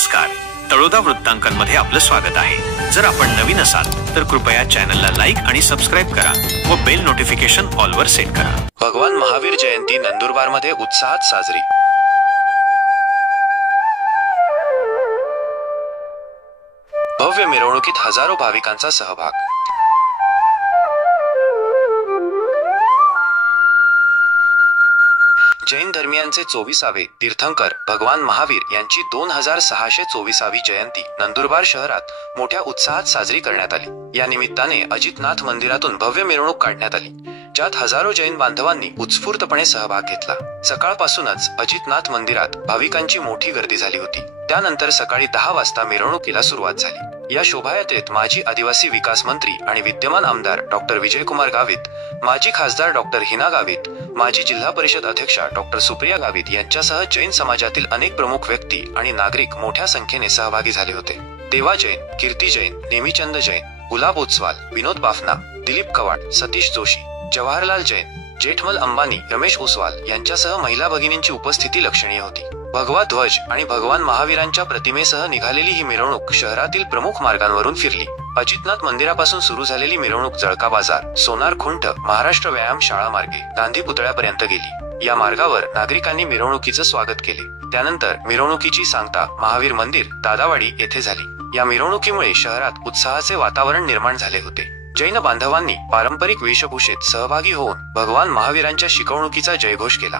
नमस्कार, तळोदा वृत्तांकनमध्ये आपलं स्वागत आहे। जर आपण नवीन असाल तर कृपया चॅनलला लाईक आणि सबस्क्राइब करा व बेल नोटिफिकेशन ऑल वर सेट करा। भगवान महावीर जयंती नंदुरबारमध्ये उत्साहात साजरी। भव्य मिरवणुकीत हजारो भाविकांचा सहभाग। जैन धर्मियांचे 24वे तीर्थंकर भगवान महावीर यांची 2624वी जयंती नंदुरबार शहरात मोठ्या उत्साहात साजरी करण्यात आली। या निमित्ताने अजितनाथ मंदिरातून भव्य मिरवणूक काढण्यात आली, ज्यात हजारो जैन बांधवांनी उत्स्फूर्तपणे सहभाग घेतला। सकाळपासूनच अजितनाथ मंदिरात भाविकांची मोठी गर्दी झाली होती। त्यानंतर सकाळी 10 वाजता मिरवणुकीला सुरुवात झाली। या शोभायात्रेत माजी आदिवासी विकास मंत्री आणि विद्यमान आमदार डॉक्टर विजयकुमार गावित, माजी खासदार डॉक्टर हिना गावित, माजी जिल्हा परिषद अध्यक्षा डॉक्टर सुप्रिया गावित यांच्यासह जैन समाजातील अनेक प्रमुख व्यक्ती आणि नागरिक मोठ्या संख्येने सहभागी झाले होते। देवा जैन, कीर्ती जैन, नेमीचंद जैन, गुलाब ओसवाल, विनोद बाफना, दिलीप कवाड, सतीश जोशी, जवाहरलाल जैन, जेठमल अंबानी, रमेश ओसवाल यांच्यासह महिला भगिनींची उपस्थिती लक्षणीय होती। भगवा ध्वज आणि भगवान महावीरांच्या प्रतिमेसह निघालेली ही मिरवणूक शहरातील प्रमुख मार्गांवरून फिरली। अजितनाथ मंदिरापासून सुरू झालेली मिरवणूक जळका बाजार, सोनार खुंट, महाराष्ट्र व्यायाम शाळा मार्गे गांधी पुतळ्यापर्यंत गेली। या मार्गावर नागरिकांनी मिरवणुकीचं स्वागत केले। त्यानंतर मिरवणुकीची सांगता महावीर मंदिर, दादावाडी येथे झाली। या मिरवणुकीमुळे शहरात उत्साहाचे वातावरण निर्माण झाले होते। जैन बांधवांनी पारंपरिक वेशभूषेत सहभागी होऊन भगवान महावीरांच्या शिकवणुकीचा जयघोष केला।